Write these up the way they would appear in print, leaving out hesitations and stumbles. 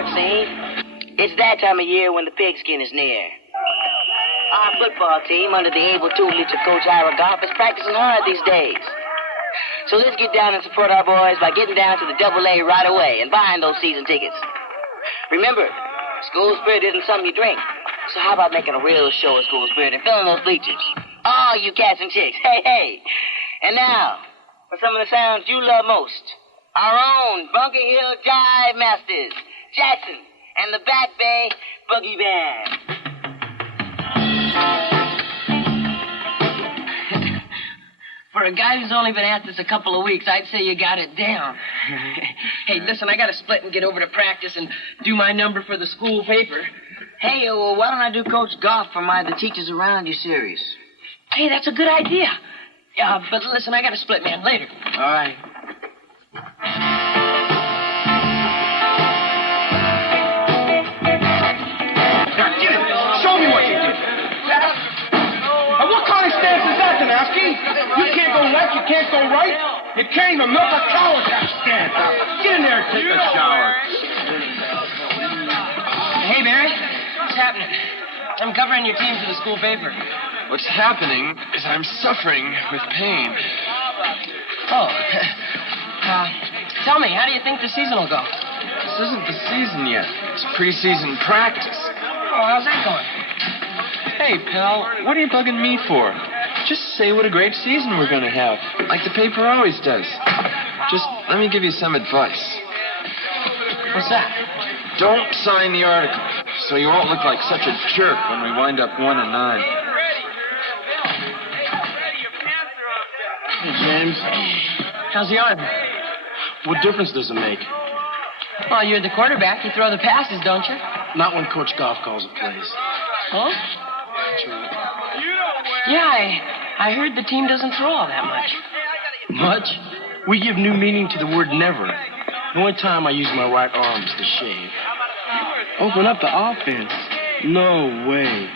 sports, see? It's that time of year when the pigskin is near. Our football team, under the able tutelage of Coach Ira Goff, is practicing hard these days. So let's get down and support our boys by getting down to the AA right away and buying those season tickets. Remember, school spirit isn't something you drink. So how about making a real show of school spirit and filling those bleachers? Oh, you cats and chicks, hey, hey. And now, for some of the sounds you love most, our own Bunker Hill Jive Masters, Jackson and the Back Bay Boogie Band. For a guy who's only been at this a couple of weeks, I'd say you got it down. Hey, listen, I gotta split and get over to practice and do my number for the school paper. Hey, well, why don't I do Coach Goff for my The Teachers Around You series? Hey, that's a good idea. But listen, I gotta split, man, later. All right. Now, get it. Show me what you did. What kind of stance is that, Danowski? You can't go left, you can't go right. You can't even milk a cow with that stance. Get in there and take a shower. Hey, Barry, what's happening? I'm covering your team for the school paper. What's happening is I'm suffering with pain. Oh. Tell me, how do you think the season will go? This isn't the season yet. It's preseason practice. Oh, how's that going? Hey, pal, what are you bugging me for? Just say what a great season we're going to have, like the paper always does. Just let me give you some advice. What's that? Don't sign the article, so you won't look like such a jerk when we wind up 1-9. Hey, James. How's the arm? What difference does it make? Well, you're the quarterback. You throw the passes, don't you? Not when Coach Goff calls the plays. Huh? That's right. Yeah, I heard the team doesn't throw all that much. Much? We give new meaning to the word never. The only time I use my right arm is to shave. Open up the offense. No way.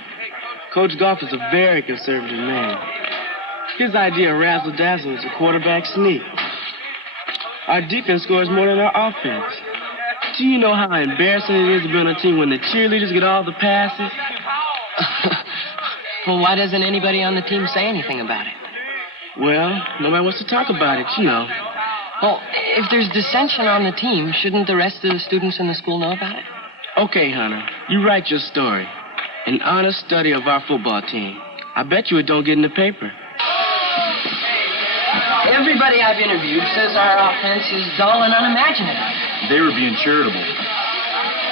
Coach Goff is a very conservative man. His idea of razzle-dazzle is a quarterback sneak. Our defense scores more than our offense. Do you know how embarrassing it is to be on a team when the cheerleaders get all the passes? Well, why doesn't anybody on the team say anything about it? Well, nobody wants to talk about it, you know. Well, if there's dissension on the team, shouldn't the rest of the students in the school know about it? Okay, Hunter, you write your story. An honest study of our football team. I bet you it don't get in the paper. Everybody I've interviewed says our offense is dull and unimaginative. They were being charitable.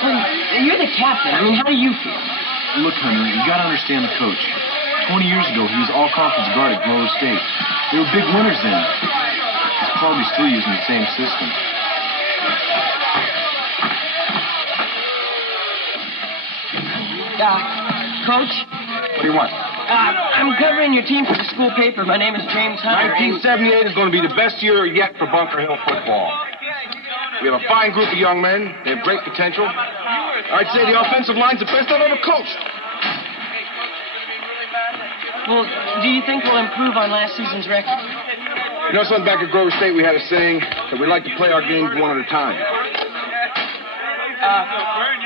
Well, you're the captain. I mean, how do you feel? Look, Hunter, you gotta understand the coach. 20 years ago, he was all-conference guard at Grove State. They were big winners then. He's probably still using the same system. Coach? What do you want? I'm covering your team for the school paper. My name is James Hunter. 1978 is going to be the best year yet for Bunker Hill football. We have a fine group of young men. They have great potential. I'd say the offensive line's the best I've ever coached. Well, do you think we'll improve on last season's record? You know something, back at Grove State, we had a saying that we like to play our games one at a time.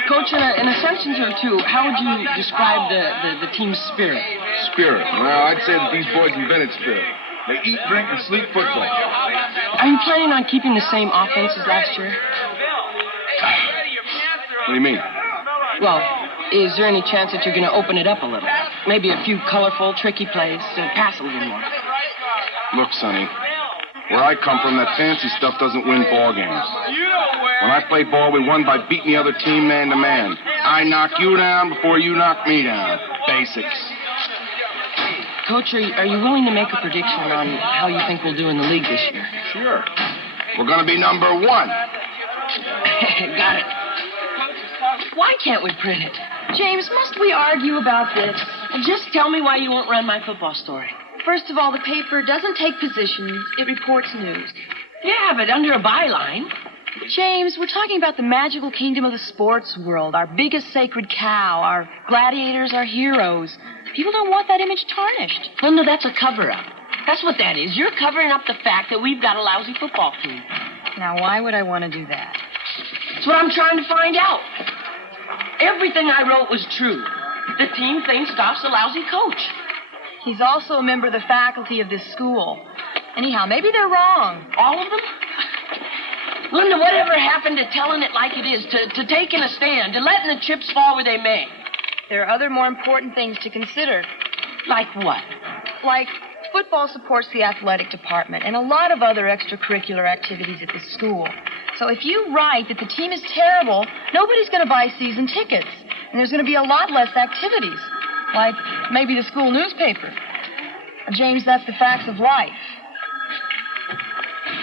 Coach, in a sentence or two, how would you describe the team's spirit? Spirit. Well, I'd say that these boys invented spirit. They eat, drink, and sleep football. Are you planning on keeping the same offense as last year? What do you mean? Well, is there any chance that you're going to open it up a little? Maybe a few colorful, tricky plays to pass a little more. Look, Sonny, where I come from, that fancy stuff doesn't win ball games. When I played ball, we won by beating the other team man to man. I knock you down before you knock me down. Basics. Coach, are you willing to make a prediction on how you think we'll do in the league this year? Sure. We're going to be number one. Got it. Why can't we print it? James, must we argue about this? Just tell me why you won't run my football story. First of all, the paper doesn't take positions. It reports news. Yeah, but under a byline. James, we're talking about the magical kingdom of the sports world, our biggest sacred cow, our gladiators, our heroes. People don't want that image tarnished. Well, no, that's a cover-up. That's what that is. You're covering up the fact that we've got a lousy football team. Now, why would I want to do that? That's what I'm trying to find out. Everything I wrote was true. The team thinks Goff's a lousy coach. He's also a member of the faculty of this school. Anyhow, maybe they're wrong. All of them? Linda, whatever happened to telling it like it is, to taking a stand, to letting the chips fall where they may? There are other more important things to consider. Like what? Like, football supports the athletic department and a lot of other extracurricular activities at the school. So if you write that the team is terrible, nobody's going to buy season tickets. And there's going to be a lot less activities. Like maybe the school newspaper. James, that's the facts of life.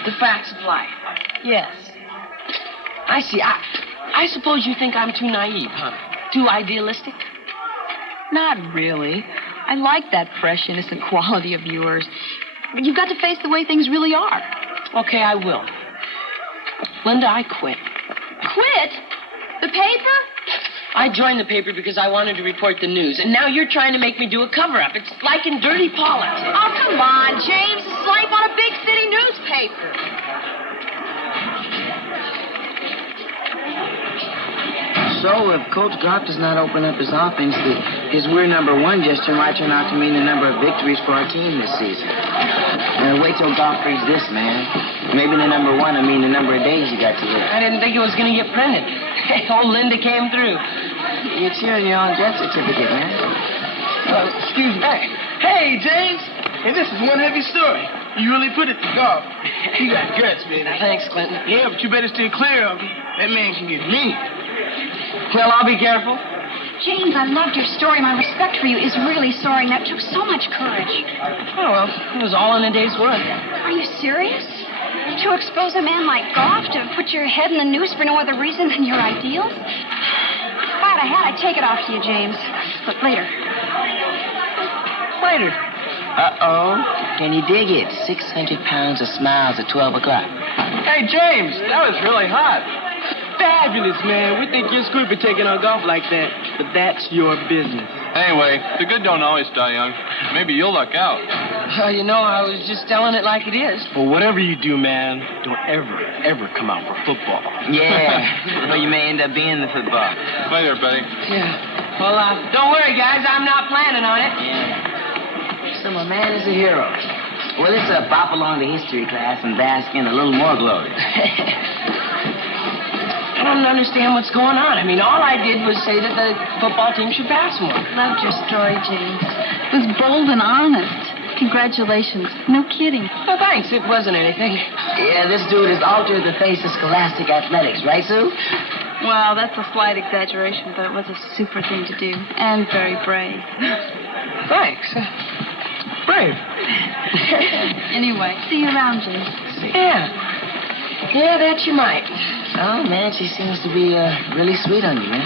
The facts of life. Yes. I see. I suppose you think I'm too naive, huh? Too idealistic? Not really. I like that fresh, innocent quality of yours. But you've got to face the way things really are. Okay, I will. Linda, I quit. Quit? The paper? I joined the paper because I wanted to report the news, and now you're trying to make me do a cover-up. It's like in dirty politics. Oh, come on, James. It's life on a big city newspaper. So, if Coach Goff does not open up his offense, his we're number one gesture might turn out to mean the number of victories for our team this season. Wait till Goff reads this, man. Maybe the number one will mean the number of days you got to live. I didn't think it was going to get printed. Old Linda came through. You're cheering your own death certificate, man. Excuse me. Hey, James. Hey, this is one heavy story. You really put it to Goff. He got guts, man. Thanks, Clinton. Yeah, but you better stay clear of him. That man can get mean. Well, I'll be careful. James, I loved your story. My respect for you is really soaring. That took so much courage. Oh, well, it was all in a day's work. Are you serious? To expose a man like Goff, to put your head in the noose for no other reason than your ideals? If I had a hat, I'd take it off to you, James. But later. Later. Uh-oh. Can you dig it? 600 pounds of smiles at 12 o'clock. Hey, James, that was really hot. Fabulous, man. We think you're screwed for taking on Goff like that, but that's your business. Anyway, the good don't always die young. Maybe you'll luck out. You know, I was just telling it like it is. Well, whatever you do, man, don't ever come out for football. Yeah. Well, you may end up being the football. Later, buddy. Yeah. Well, don't worry, guys. I'm not planning on it. Yeah. So my man is a hero. Well, let's bop along to history class and bask in a little more glory. I don't understand what's going on. I mean, all I did was say that the football team should pass more. Loved your story, James. It was bold and honest. Congratulations. No kidding. Well, thanks. It wasn't anything. Yeah, this dude has altered the face of scholastic athletics, right, Sue? Well, that's a slight exaggeration, but it was a super thing to do. And very brave. Thanks. Brave. Anyway, see you around, James. Yeah. Yeah, that you might. Oh, man, she seems to be really sweet on you, man.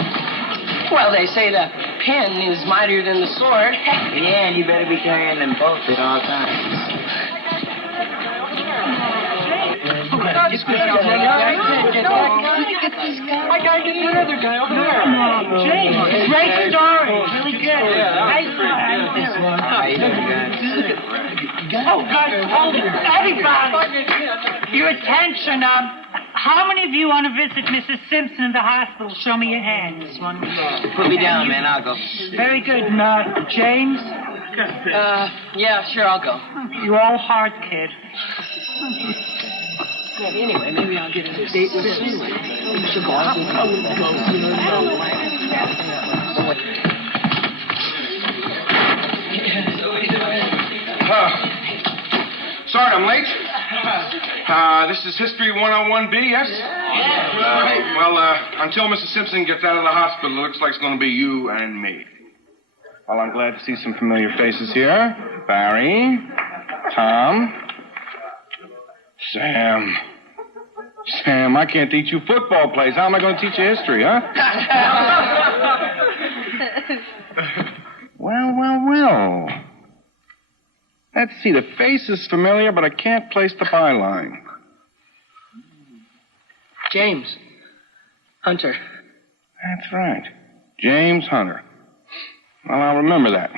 Well, they say the pen is mightier than the sword. Yeah, and you better be carrying them both at all times. I gotta get the other guy over there. James, great story. Really good. How you doing, guys? Oh, good. Hold it. Everybody, your attention. How many of you want to visit Mrs. Simpson in the hospital? Show me your hands. One. Put me down, man. I'll go. Very good. James? Yeah, sure, I'll go. You're all heart, kid. Well, anyway, maybe I'll get a date with him anyway. We should go out. I wouldn't go. Sorry, I'm late. This is History 101B, yes? Yeah. Well, until Mrs. Simpson gets out of the hospital, it looks like it's going to be you and me. Well, I'm glad to see some familiar faces here. Barry, Tom, Sam. Sam, I can't teach you football plays. How am I going to teach you history, huh? Well. Let's see, the face is familiar, but I can't place the byline. James Hunter. That's right. James Hunter. Well, I'll remember that.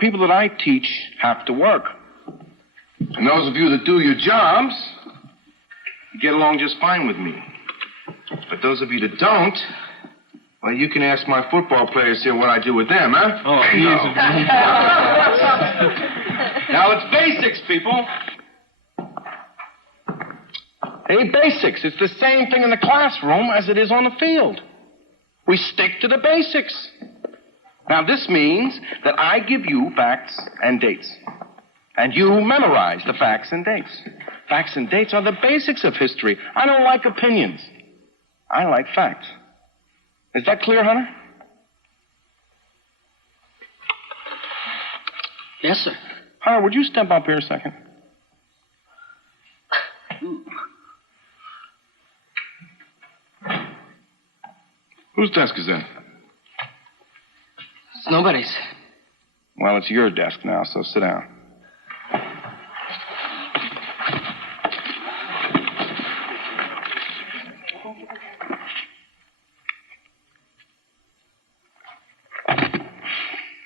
people that I teach have to work. And those of you that do your jobs, you get along just fine with me. But those of you that don't, well, you can ask my football players here what I do with them, huh? Oh, he is. Now it's basics, people. Hey, basics. It's the same thing in the classroom as it is on the field. We stick to the basics. Now, this means that I give you facts and dates. And you memorize the facts and dates. Facts and dates are the basics of history. I don't like opinions. I like facts. Is that clear, Hunter? Yes, sir. Hunter, would you step up here a second? Whose desk is that? It's nobody's. Well, it's your desk now, so sit down.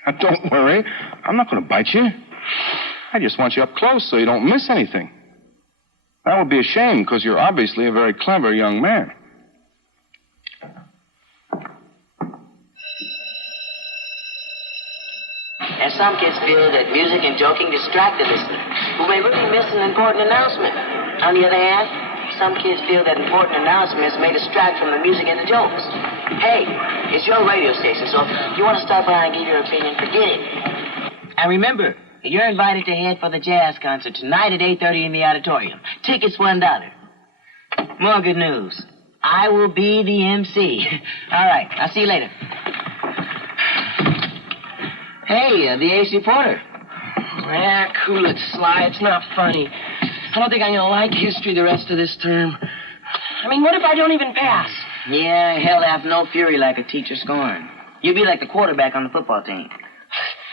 Now, don't worry. I'm not going to bite you. I just want you up close so you don't miss anything. That would be a shame, because you're obviously a very clever young man. And some kids feel that music and joking distract the listener, who may really miss an important announcement. On the other hand, some kids feel that important announcements may distract from the music and the jokes. Hey, it's your radio station, so if you want to stop by and give your opinion, forget it. And remember, you're invited to head for the jazz concert tonight at 8:30 in the auditorium. Tickets $1. More good news. I will be the MC. All right, I'll see you later. Hey, the Ace Reporter. Ah, cool it, Sly. It's not funny. I don't think I'm going to like history the rest of this term. I mean, what if I don't even pass? Yeah, hell, have no fury like a teacher scorned. You'll be like the quarterback on the football team.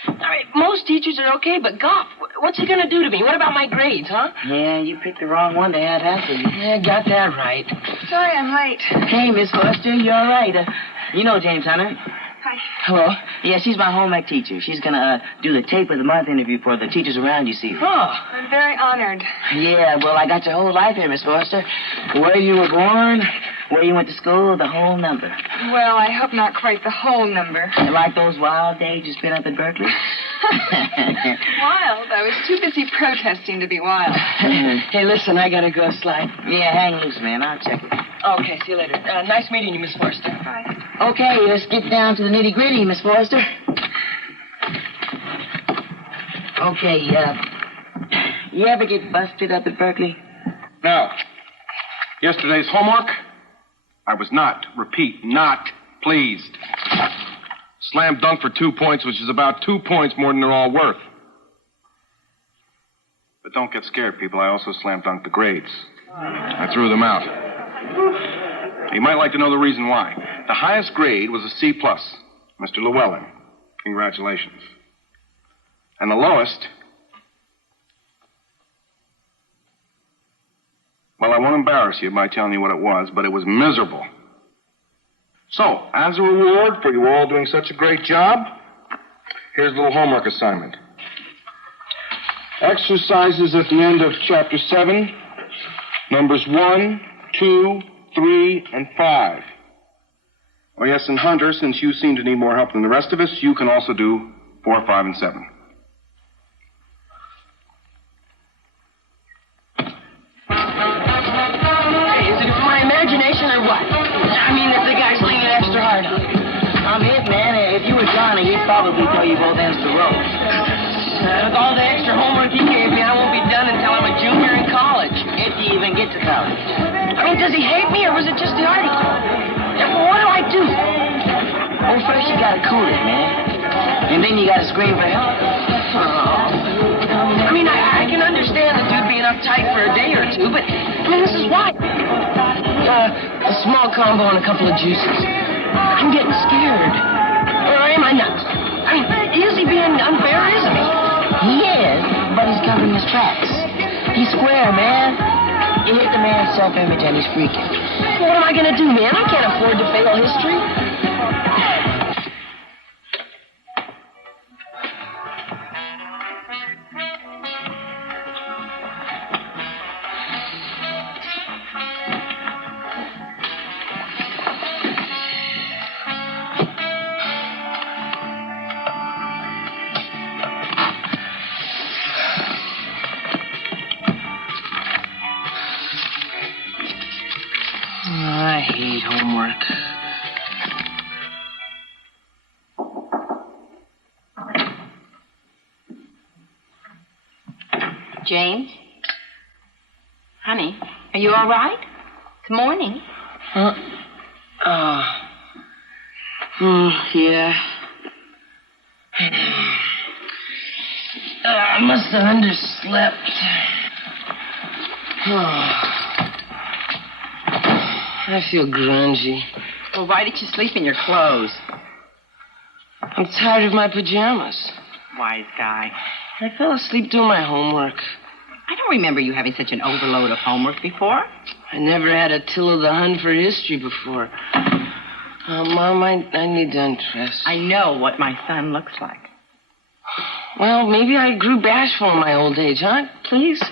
All right, most teachers are okay, but Goff, what's he going to do to me? What about my grades, huh? Yeah, you picked the wrong one to have after you. Yeah, got that right. Sorry I'm late. Hey, Miss Foster, you're all right. You know James Hunter. Hi. Hello? Yeah, she's my home ec teacher. She's going to do the tape of the month interview for the teachers around you see. Oh. I'm very honored. Yeah, well, I got your whole life here, Miss Foster. Where you were born, where you went to school, the whole number. Well, I hope not quite the whole number. And like those wild days you spent up at Berkeley? Wild? I was too busy protesting to be wild. Hey, listen, I got to go, Sly. Yeah, hang loose, man. I'll check it. Okay, see you later. Nice meeting you, Miss Forrester. Bye. Okay, let's get down to the nitty-gritty, Miss Forrester. Okay, you ever get busted up at Berkeley? Now, yesterday's homework, I was not, repeat, not pleased. Slam dunk for 2 points, which is about 2 points more than they're all worth. But don't get scared, people. I also slam dunked the grades. I threw them out. You might like to know the reason why. The highest grade was a C+, Mr. Llewellyn. Congratulations. And the lowest, well, I won't embarrass you by telling you what it was, but it was miserable. So, as a reward for you all doing such a great job, here's a little homework assignment. Exercises at the end of Chapter 7, numbers 1, 2, 3, and 5. Oh, yes, and Hunter, since you seem to need more help than the rest of us, you can also do 4, 5, and 7. Hey, is it my imagination or what? I mean, if the guy's leaning extra hard on me. I'm it, man. If you were Johnny, he'd probably throw you both ends of the rope. With all the extra homework he gave me, I won't be done until I'm a junior in college. If you even get to college. I mean, does he hate me, or was it just the article? Yeah, well, what do I do? Well, first you gotta cool it, man. And then you gotta scream for help. I mean, I can understand the dude being uptight for a day or two, but, I mean, this is why. A small combo and a couple of juices. I'm getting scared. Or am I not? I mean, is he being unfair, isn't he? He is, but he's covering his tracks. He's square, man. You hit the man's self-image and he's freaking. Well, what am I going to do, man? I can't afford to fail history. I hate homework. James? Honey, are you all right? It's morning. Yeah. I must have underslept. I feel grungy. Well, why did you sleep in your clothes? I'm tired of my pajamas. Wise guy. I fell asleep doing my homework. I don't remember you having such an overload of homework before. I never had Attila the Hun for history before. Mom, I need to undress. I know what my son looks like. Well, maybe I grew bashful in my old age, huh? Please?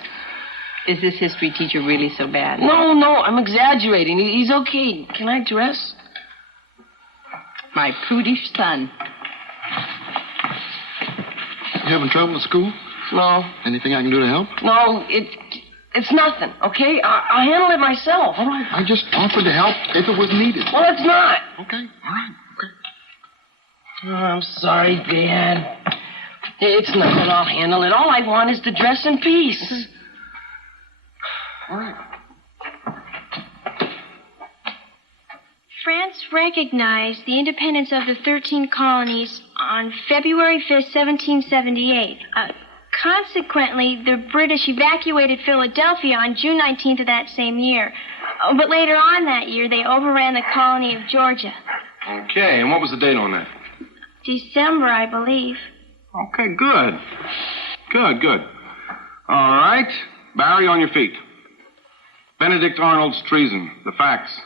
Is this history teacher really so bad? No, I'm exaggerating. He's okay. Can I dress? My prudish son. You having trouble at school? No. Anything I can do to help? No, it's nothing, okay? I'll handle it myself. All right. I just offered to help if it was needed. Well, it's not. Okay. All right. Okay. Oh, I'm sorry, Dad. It's nothing. I'll handle it. All I want is to dress in peace. All right. France recognized the independence of the 13 colonies on February 5th, 1778. Consequently, the British evacuated Philadelphia on June 19th of that same year. But later on that year, they overran the colony of Georgia. Okay, and what was the date on that? December, I believe. Okay, good. Good. All right. Barry, on your feet. Benedict Arnold's treason. The facts.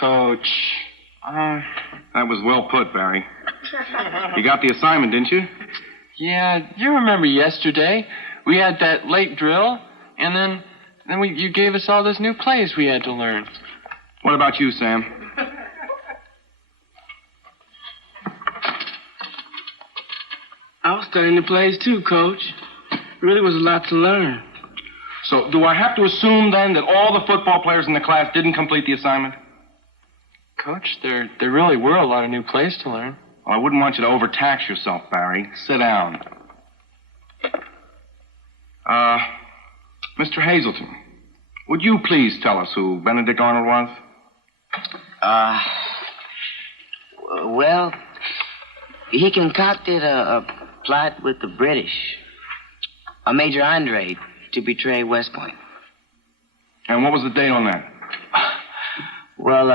Coach. That was well put, Barry. You got the assignment, didn't you? Yeah, you remember yesterday. We had that late drill, and then you gave us all those new plays we had to learn. What about you, Sam? I was studying the plays too, Coach. Really was a lot to learn. So, do I have to assume, then, that all the football players in the class didn't complete the assignment? Coach, there really were a lot of new plays to learn. Well, I wouldn't want you to overtax yourself, Barry. Sit down. Mr. Hazelton, would you please tell us who Benedict Arnold was? Well, he concocted a plot with the British. Major Andre to betray West Point. And what was the date on that? Well,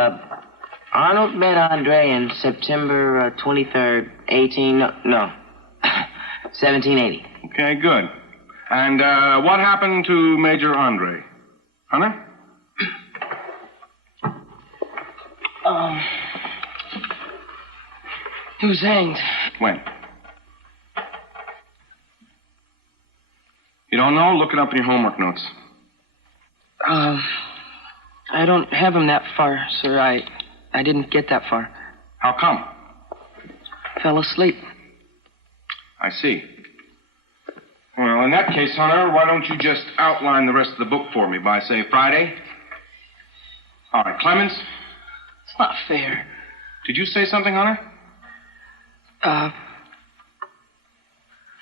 Arnold met Andre in September 23rd, 1780. Okay, good. And what happened to Major Andre? Hunter? He was hanged. When? You don't know? Look it up in your homework notes. I don't have him that far, sir. I didn't get that far. How come? Fell asleep. I see. Well, in that case, Hunter, why don't you just outline the rest of the book for me by, say, Friday? All right, Clemens? It's not fair. Did you say something, Hunter?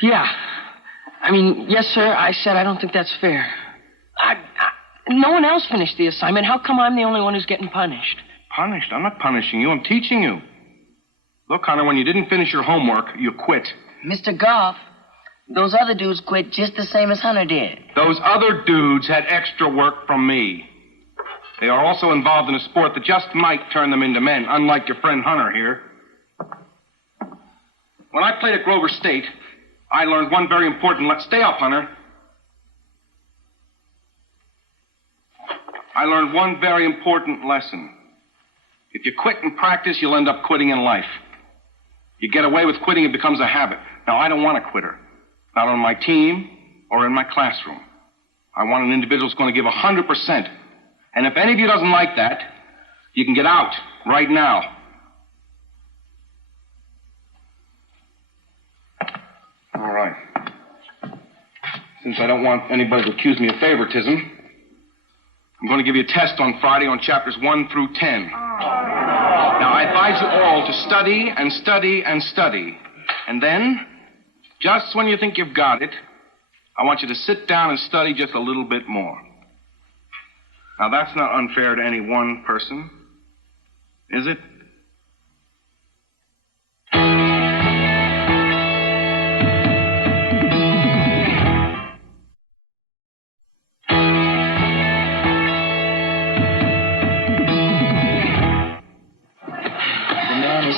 Yeah. I mean, yes, sir, I said I don't think that's fair. No one else finished the assignment. How come I'm the only one who's getting punished? Punished? I'm not punishing you. I'm teaching you. Look, Hunter, when you didn't finish your homework, you quit. Mr. Goff, those other dudes quit just the same as Hunter did. Those other dudes had extra work from me. They are also involved in a sport that just might turn them into men, unlike your friend Hunter here. When I played at Grover State, I learned one very important Stay up, Hunter. I learned one very important lesson. If you quit in practice, you'll end up quitting in life. You get away with quitting, it becomes a habit. Now, I don't want a quitter. Not on my team or in my classroom. I want an individual who's going to give 100%. And if any of you doesn't like that, you can get out right now. All right. Since I don't want anybody to accuse me of favoritism, I'm going to give you a test on Friday on chapters 1 through 10. Now, I advise you all to study and study and study. And then, just when you think you've got it, I want you to sit down and study just a little bit more. Now, that's not unfair to any one person, is it?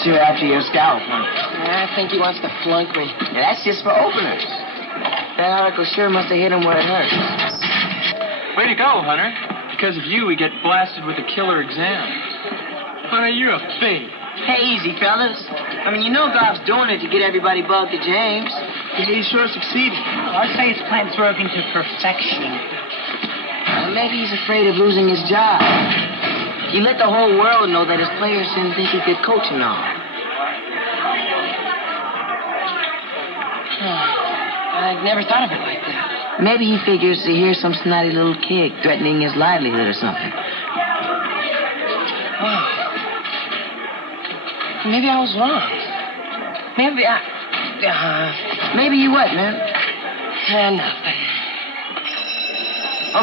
You're after your scalp, huh? I think he wants to flunk me. Yeah, that's just for openers. That article sure must have hit him where it hurt. Way to go, Hunter. Because of you, we get blasted with a killer exam. Hunter, you're a fiend. Hey, easy, fellas. I mean, you know Goff's doing it to get everybody bugged to James. He's sure succeeding. I'd say his plan's working to perfection. Maybe he's afraid of losing his job. He let the whole world know that his players didn't think he could coach and all. I never thought of it like that. Maybe he figures to hear some snotty little kid threatening his livelihood or something. Oh. Maybe I was wrong. Maybe I... Maybe you what, man? Nothing.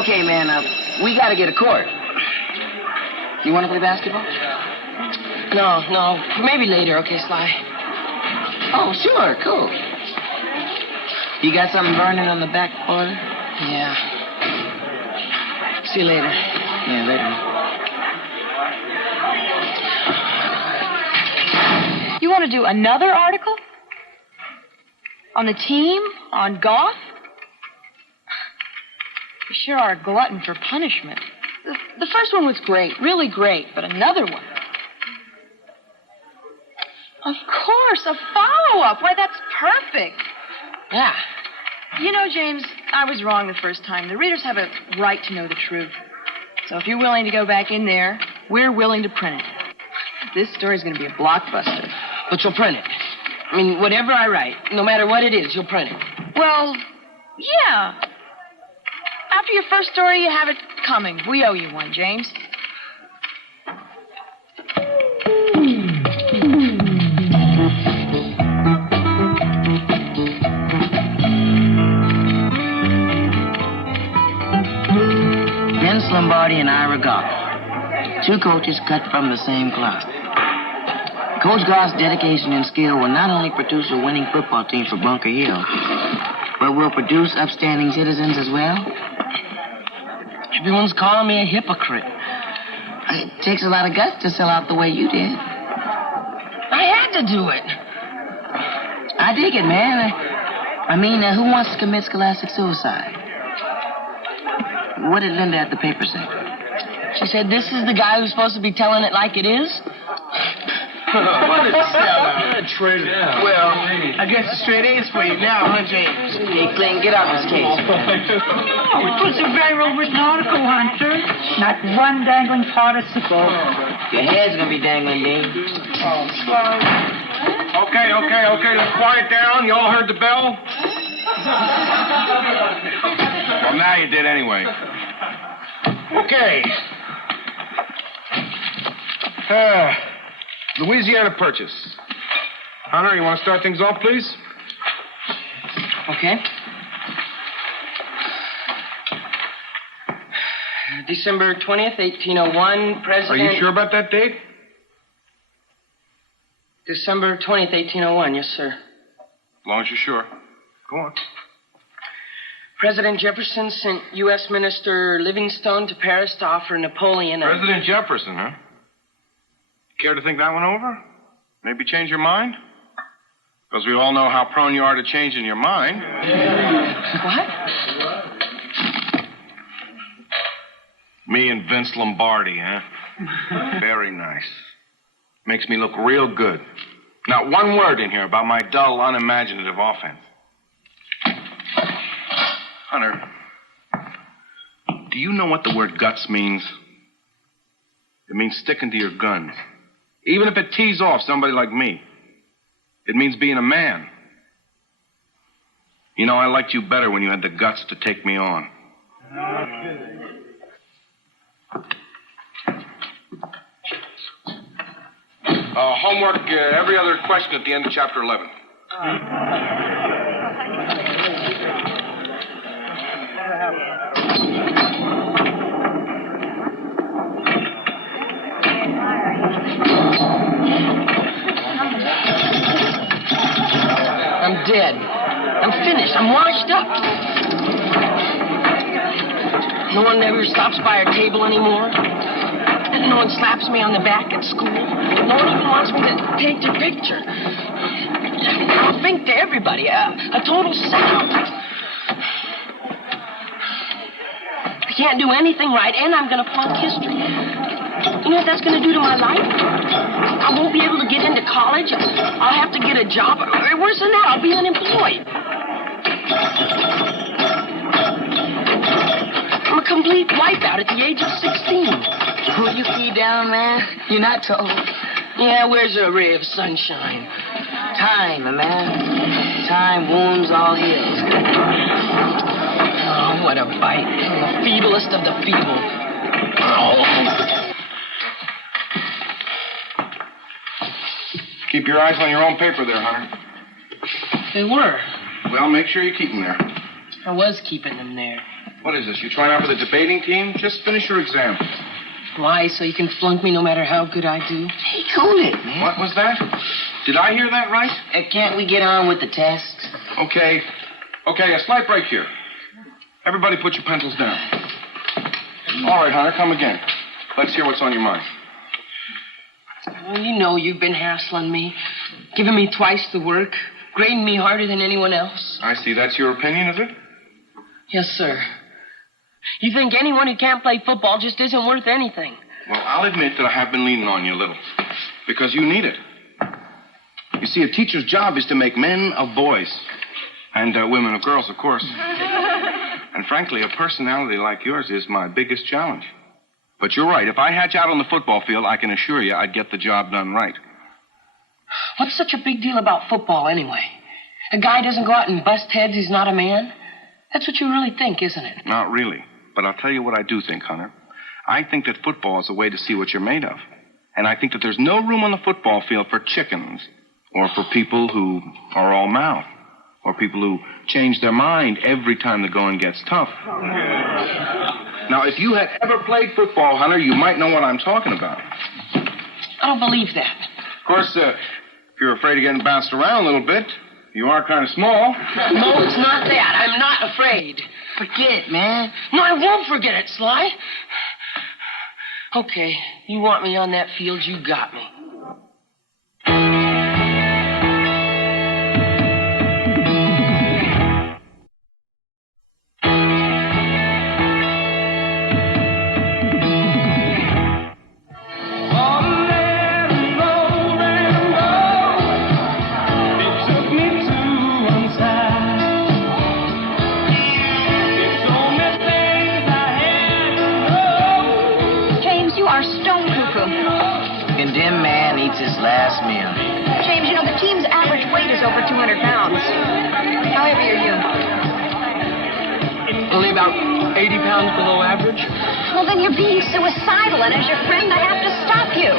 Okay, man, we gotta get a court. You want to play basketball? No. Maybe later, okay, Sly? Oh, sure, cool. You got something burning on the back border? Yeah. See you later. Yeah, later. You want to do another article? On the team? On Goff? You sure are a glutton for punishment. The first one was great, really great, but another one. Of course, a follow-up. Why, that's perfect. Yeah. You know, James, I was wrong the first time. The readers have a right to know the truth. So if you're willing to go back in there, we're willing to print it. This story's going to be a blockbuster. But you'll print it. I mean, whatever I write, no matter what it is, you'll print it. Well, yeah. After your first story, you have it coming. We owe you one, James. Vince Lombardi and Ira Goff. Two coaches cut from the same cloth. Coach Goff's dedication and skill will not only produce a winning football team for Bunker Hill, but will produce upstanding citizens as well. Everyone's calling me a hypocrite. It takes a lot of guts to sell out the way you did. I had to do it. I dig it, man. I mean, who wants to commit scholastic suicide? What did Linda at the paper say? She said, this is the guy who's supposed to be telling it like it is? What a sellout. What a traitor. Yeah. Well, I guess the straight A's for you now, huh, James? Hey, Clayton, get off this case. Oh, it was a very well-written article, Hunter. Not one dangling participle. Your head's gonna be dangling, Dean. Okay, let's quiet down. You all heard the bell? Well, now you did anyway. Okay. Louisiana Purchase. Hunter, you want to start things off, please? Okay. December 20th, 1801, President... Are you sure about that date? December 20th, 1801, yes, sir. As long as you're sure. Go on. President Jefferson sent U.S. Minister Livingstone to Paris to offer Napoleon a... President Jefferson, huh? Care to think that one over? Maybe change your mind? Because we all know how prone you are to changing your mind. What? Me and Vince Lombardi, huh? Very nice. Makes me look real good. Not one word in here about my dull, unimaginative offense. Hunter, do you know what the word guts means? It means sticking to your guns. Even if it tees off somebody like me. It means being a man. You know, I liked you better when you had the guts to take me on. Homework, every other question at the end of chapter 11. I'm dead. I'm finished. I'm washed up. No one ever stops by our table anymore. No one slaps me on the back at school. No one even wants me to take their picture. I'll think to everybody. A total sellout. I can't do anything right, and I'm going to flunk history. You know what that's going to do to my life? I won't be able to get into college. I'll have to get a job. Or worse than that, I'll be unemployed. I'm a complete wipeout at the age of 16. Will you key down, man? You're not told. Yeah, where's a ray of sunshine? Time, my man. Time wounds all heals. Oh, what a bite. The feeblest of the feeble. Oh. Keep your eyes on your own paper there, Hunter. They were. Well, make sure you keep them there. I was keeping them there. What is this? You trying out for the debating team? Just finish your exam. Why? So you can flunk me no matter how good I do? Hey, cool it, man. What was that? Did I hear that right? Can't we get on with the test? Okay, a slight break here. Everybody put your pencils down. All right, Hunter, come again. Let's hear what's on your mind. Well, you know you've been hassling me, giving me twice the work, grading me harder than anyone else. I see. That's your opinion, is it? Yes, sir. You think anyone who can't play football just isn't worth anything? Well, I'll admit that I have been leaning on you a little. Because you need it. You see, a teacher's job is to make men of boys. And women of girls, of course. And frankly, a personality like yours is my biggest challenge. But you're right. If I had you out on the football field, I can assure you I'd get the job done right. What's such a big deal about football, anyway? A guy doesn't go out and bust heads, he's not a man? That's what you really think, isn't it? Not really. But I'll tell you what I do think, Hunter. I think that football is a way to see what you're made of. And I think that there's no room on the football field for chickens, or for people who are all mouth, or people who change their mind every time the going gets tough. Now, if you had ever played football, Hunter, you might know what I'm talking about. I don't believe that. Of course, if you're afraid of getting bounced around a little bit, you are kind of small. No, it's not that. I'm not afraid. Forget it, man. No, I won't forget it, Sly. Okay, you want me on that field, you got me. His last meal. James, you know, the team's average weight is over 200 pounds. How heavy are you? Only about 80 pounds below average. Well, then you're being suicidal, and as your friend, I have to stop you.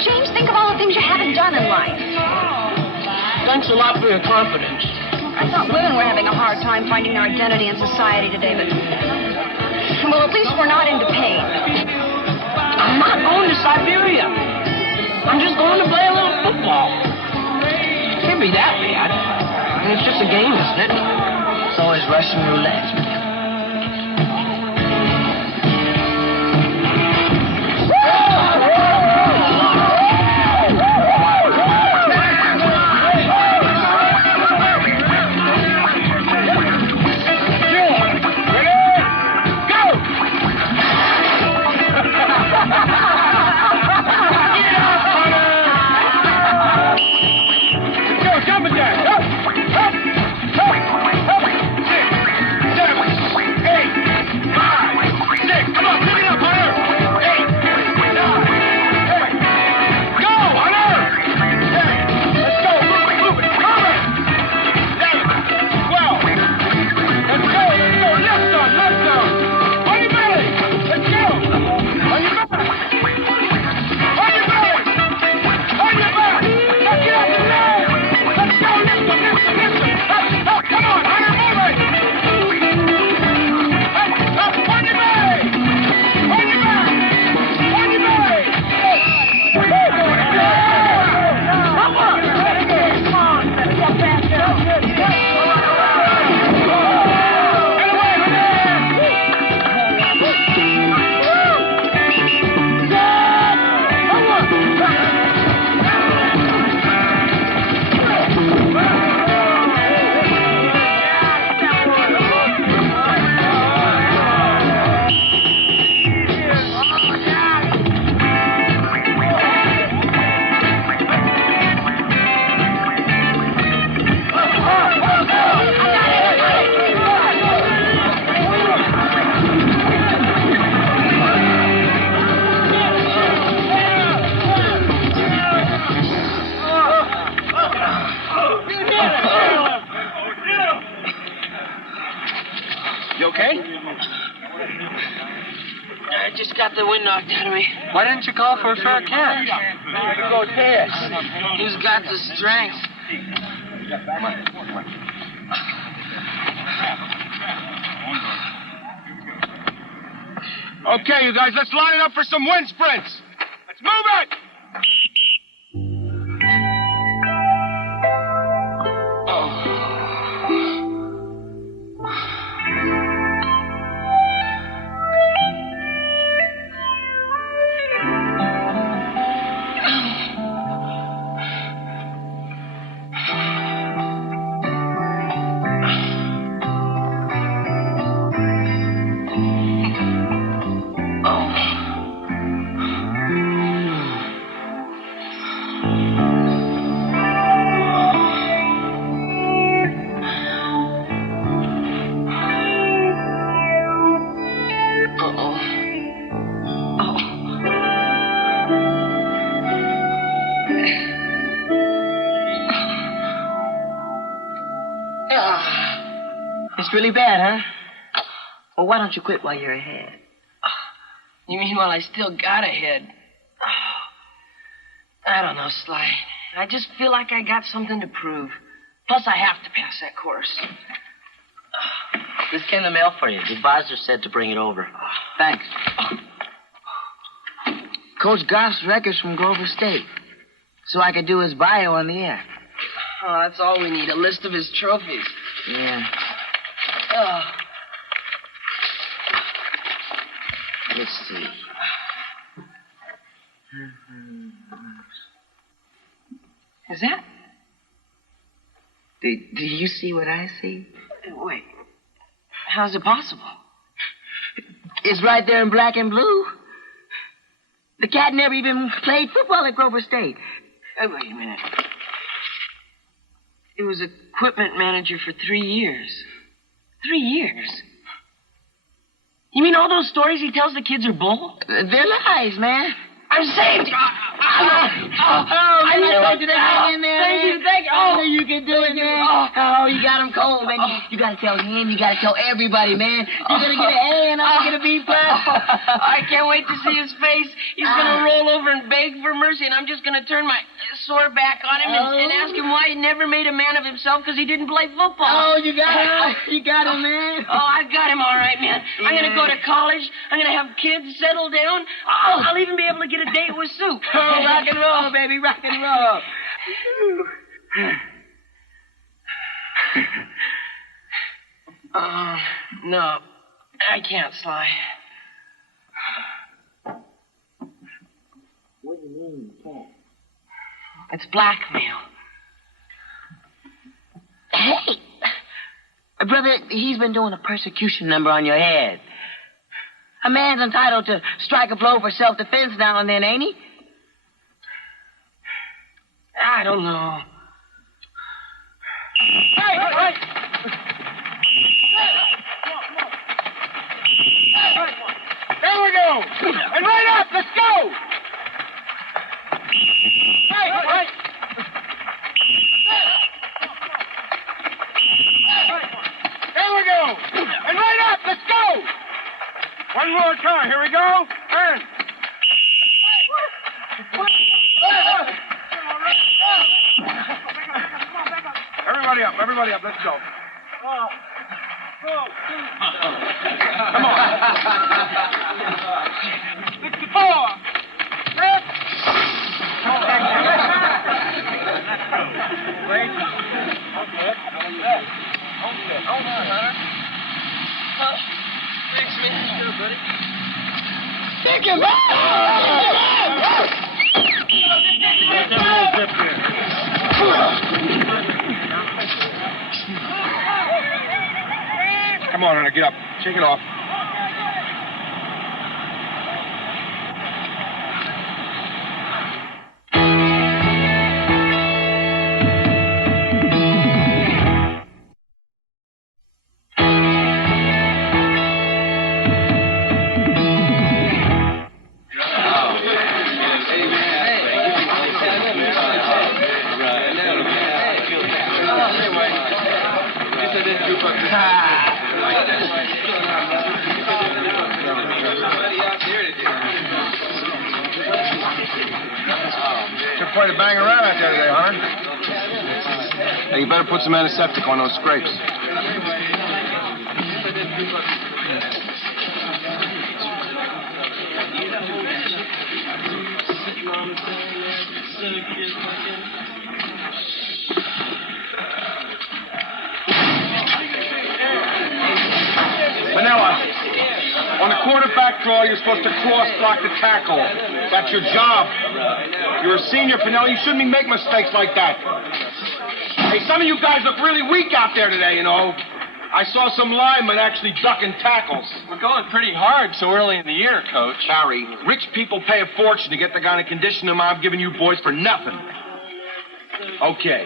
James, think of all the things you haven't done in life. Thanks a lot for your confidence. I thought women were having a hard time finding their identity in society today, but... Well, at least we're not into pain. I'm not going to Siberia. I'm just going to play a little football. Can't be that bad. And it's just a game, isn't it? So is Russian roulette. I just got the wind knocked out of me. Why didn't you call for a fair catch? Who's got the strength? Okay, you guys, let's line it up for some wind sprints. Let's move it! It's really bad, huh? Well, why don't you quit while you're ahead? You mean while I still got ahead? I don't know, Sly. I just feel like I got something to prove. Plus, I have to pass that course. This came in the mail for you. The advisor said to bring it over. Thanks. Coach Goff's records from Grover State. So I could do his bio on the air. Oh, that's all we need, a list of his trophies. Yeah. Let's see. Is that? Do you see what I see? Wait. How's it possible? It's right there in black and blue. The cat never even played football at Grover State. Oh, wait a minute. He was equipment manager for 3 years. 3 years? You mean all those stories he tells the kids are bull? They're lies, man. I'm saved! I told you to hang in there. Thank you. Oh, you can do it, man. Oh, you got him cold, man. You got to tell him. You got to tell everybody, man. You're going to get an A and I'm going to get a B+. I can't wait to see his face. He's going to roll over and beg for mercy, and I'm just going to turn my sore back on him and ask him why he never made a man of himself because he didn't play football. Oh, you got him. You got him, man. Oh, I got him all right, man. I'm going to go to college. I'm going to have kids, settle down. I'll even be able to get a date with Sue. Oh, rock and roll, baby, rock and roll. No, I can't, Sly. What do you mean you can't? It's blackmail. Hey! Brother, he's been doing a persecution number on your head. A man's entitled to strike a blow for self-defense now and then, ain't he? I don't know. Hey! There we go! And right up! Let's go! Hey! There we go! And right up! Let's go! One more try. Here we go. Turn. Everybody up. Let's go. Come on. 64. Wait. Hold on, Hunter. Thanks, man. Sure, buddy. Take him Come on, Hunter, get up. Shake it off. quite a bang around out there today, Hunter. Hey, you better put some antiseptic on those scrapes. Manila, on the quarterback draw, you're supposed to cross-block the tackle. That's your job. You're a senior, Pinella. You shouldn't be making mistakes like that. Hey, some of you guys look really weak out there today, you know. I saw some linemen actually ducking tackles. We're going pretty hard so early in the year, Coach. Harry, rich people pay a fortune to get the kind of conditioning I'm giving you boys for nothing. Okay.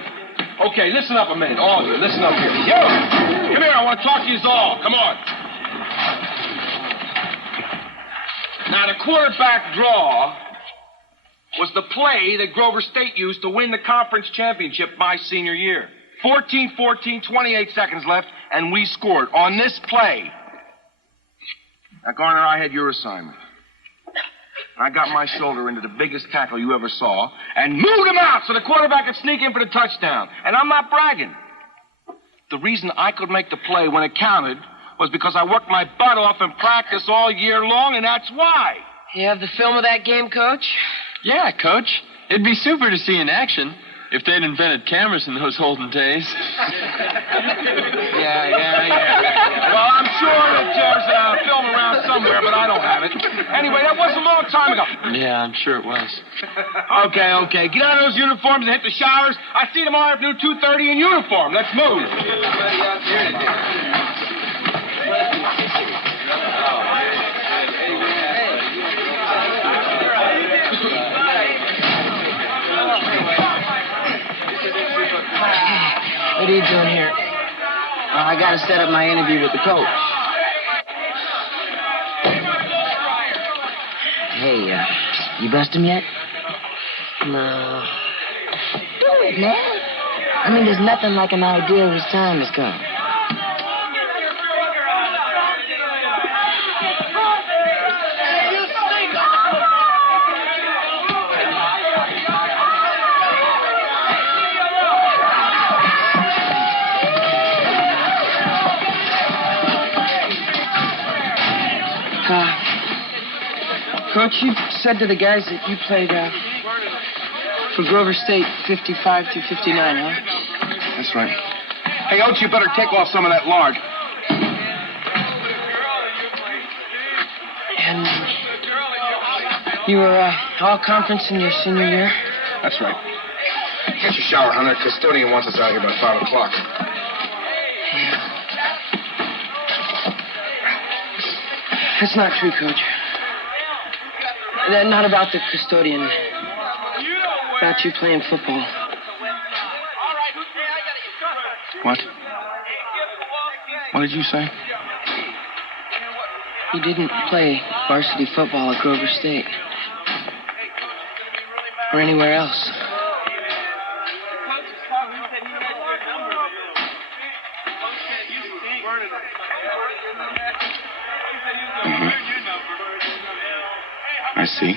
Okay, listen up a minute. All of you, listen up here. You! Come here, I want to talk to you all. Come on. Now, the quarterback draw was the play that Grover State used to win the conference championship my senior year. 14-14, 28 seconds left, and we scored on this play. Now, Garner, I had your assignment. I got my shoulder into the biggest tackle you ever saw and moved him out so the quarterback could sneak in for the touchdown. And I'm not bragging. The reason I could make the play when it counted was because I worked my butt off in practice all year long, and that's why. You have the film of that game, Coach? Yeah, Coach. It'd be super to see in action if they'd invented cameras in those olden days. Yeah. Well, I'm sure that there's a film around somewhere, but I don't have it. Anyway, that was a long time ago. Yeah, I'm sure it was. Okay. Get out of those uniforms and hit the showers. I see you tomorrow afternoon, 2:30 in uniform. Let's move. What are you doing here? I got to set up my interview with the coach. Hey, you bust him yet? No. Do it, man. I mean, there's nothing like an idea whose time has come. Coach, you said to the guys that you played for Grover State 55 through 59, huh? That's right. Hey, Oates, you better take off some of that lard. And you were all conference in your senior year? That's right. Get your shower, Hunter. Custodian wants us out here by 5 o'clock. Yeah. That's not true, Coach. Not about the custodian. About you playing football. What? What did you say? You didn't play varsity football at Grover State. Or anywhere else. I see.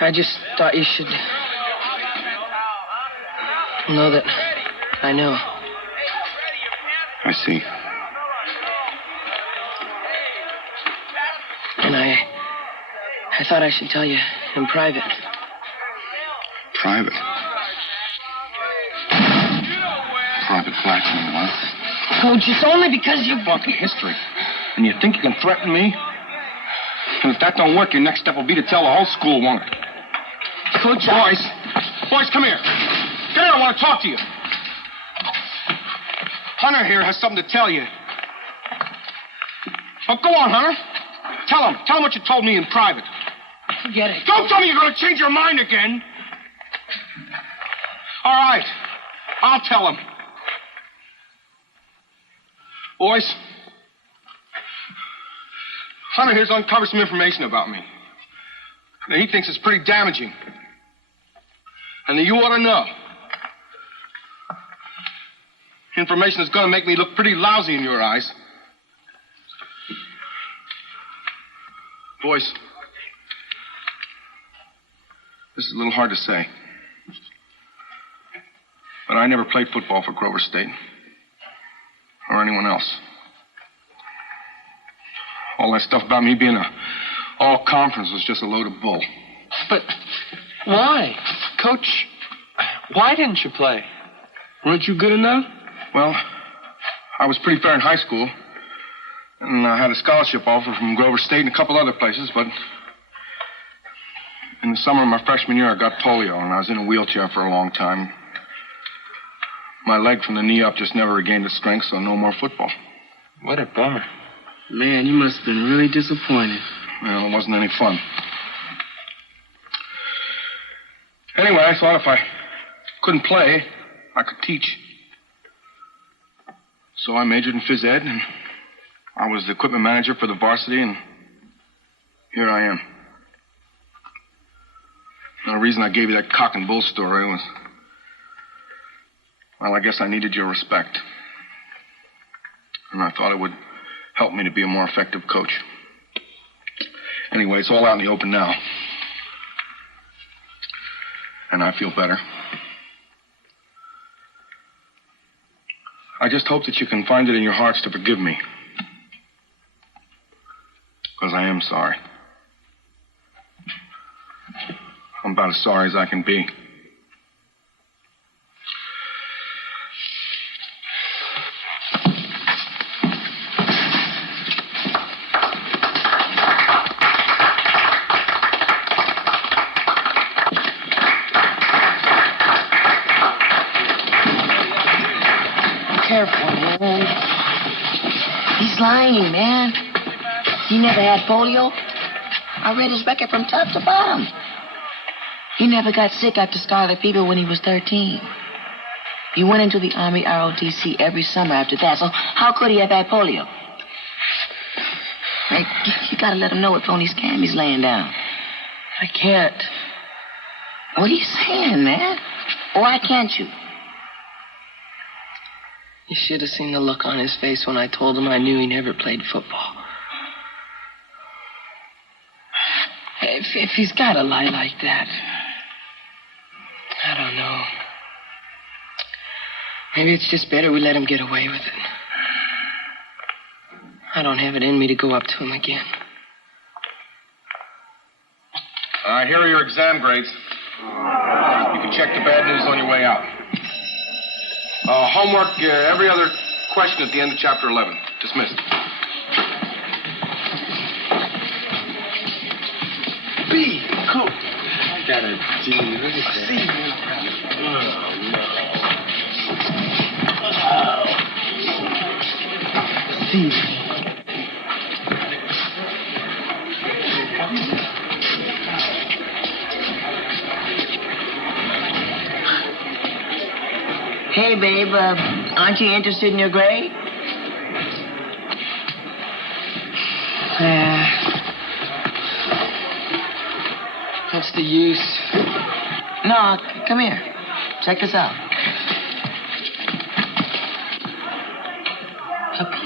I just thought you should know that I know. I see. And I thought I should tell you in private. Private? Private blackmail, huh? Coach, it's only because you... Fucking history. And you think you can threaten me? And if that don't work, your next step will be to tell the whole school, won't it? Coach, Boys, come here. Come here, I want to talk to you. Hunter here has something to tell you. Oh, go on, Hunter. Tell him what you told me in private. Forget it. Don't tell me you're going to change your mind again. All right, I'll tell him. Boys, Hunter here's uncovered some information about me that he thinks is pretty damaging. And that you ought to know. Information that's going to make me look pretty lousy in your eyes. Boys, This is a little hard to say. But I never played football for Grover State. Or anyone else. All that stuff about me being a all-conference was just a load of bull. But why? Coach, why didn't you play? Weren't you good enough? Well, I was pretty fair in high school. And I had a scholarship offer from Grover State and a couple other places, but in the summer of my freshman year, I got polio, and I was in a wheelchair for a long time. My leg from the knee up just never regained its strength, so no more football. What a bummer. Man, you must have been really disappointed. Well, it wasn't any fun. Anyway, I thought if I couldn't play, I could teach. So I majored in phys ed, and I was the equipment manager for the varsity, and here I am. The reason I gave you that cock and bull story was, well, I guess I needed your respect. And I thought it would help me to be a more effective coach. Anyway, it's all out in the open now. And I feel better. I just hope that you can find it in your hearts to forgive me. Because I am sorry. I'm about as sorry as I can be. Careful, man. He's lying, man. He never had polio. I read his record from top to bottom. He never got sick after scarlet fever when he was 13. He went into the Army ROTC every summer after that, so how could he have had polio? Hey, you gotta let him know if only Scammy's laying down. I can't. What are you saying, man? Why can't you? You should have seen the look on his face when I told him I knew he never played football. If he's got to lie like that, I don't know. Maybe it's just better we let him get away with it. I don't have it in me to go up to him again. Here are your exam grades. You can check the bad news on your way out. Homework, every other question at the end of chapter 11. Dismissed. B, cool. I got a D. Look at that. Hey, babe, aren't you interested in your grade? What's the use? No, come here. Check this out. A B.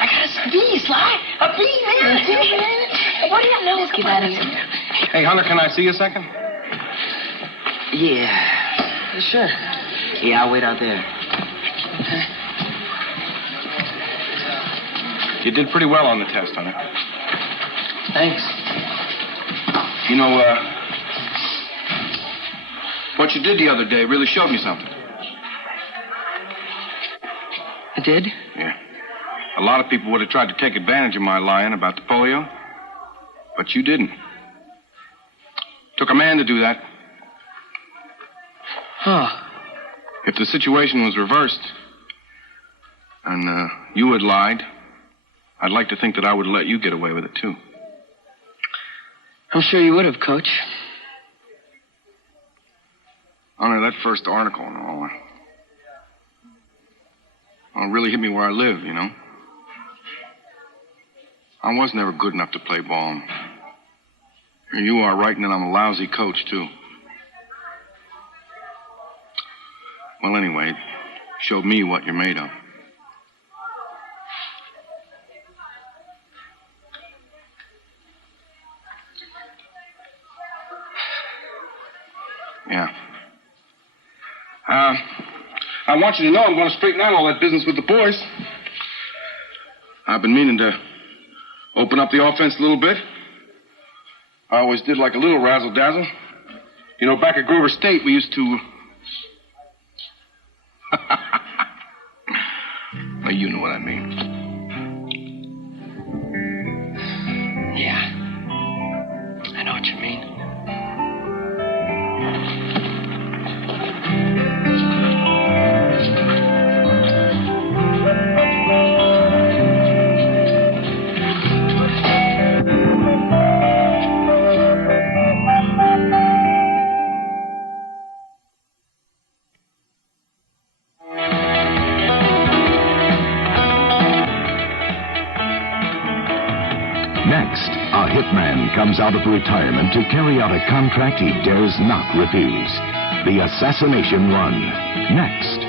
I got a B, Sly. A B, man. What do you know? Let's get out of here. Hey, Hunter, can I see you a second? Yeah. Sure. Yeah, I'll wait out there. You did pretty well on the test, Hunter. Thanks. You know, what you did the other day really showed me something. I did? Yeah. A lot of people would have tried to take advantage of my lying about the polio, but you didn't. Took a man to do that. Huh. If the situation was reversed and you had lied, I'd like to think that I would have let you get away with it, too. I'm sure you would have, Coach. Hunter, that first article and all, it really hit me where I live, you know. I was never good enough to play ball. Here you are writing that I'm a lousy coach, too. Well, anyway, it showed me what you're made of. Yeah. I want you to know I'm going to straighten out all that business with the boys. I've been meaning to open up the offense a little bit. I always did like a little razzle-dazzle. You know, back at Grover State, we used to... Well, you know what I mean. Yeah. I know what you mean. Next, a hitman comes out of retirement to carry out a contract he dares not refuse. The Assassination Run. Next.